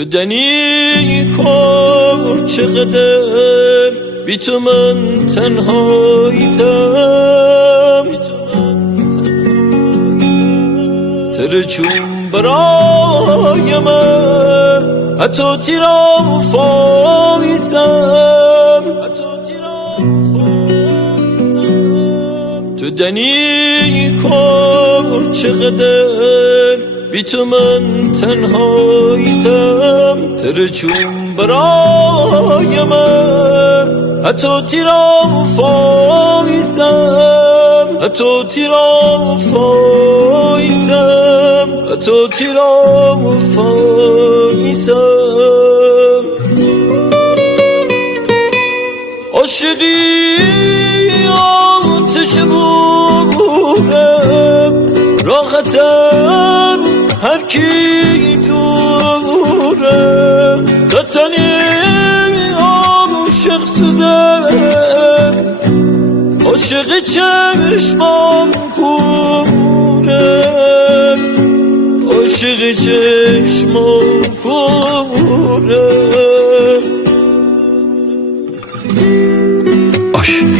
تو دنی کار چقدر بی تو من تنهاییسم تر چون برای من حتی تیرا فایسم تو دنی کار چقدر بی تو من تنهاییسم تر چون برای من حتی تیرا فایسم حتی تیرا فایسم حتی تیرا فایسم عاشقی آتش بورم راحتم هر کی دورم قطنی عاشق سوزم عاشق چشمام کورم عاشق چشمام کورم عاشق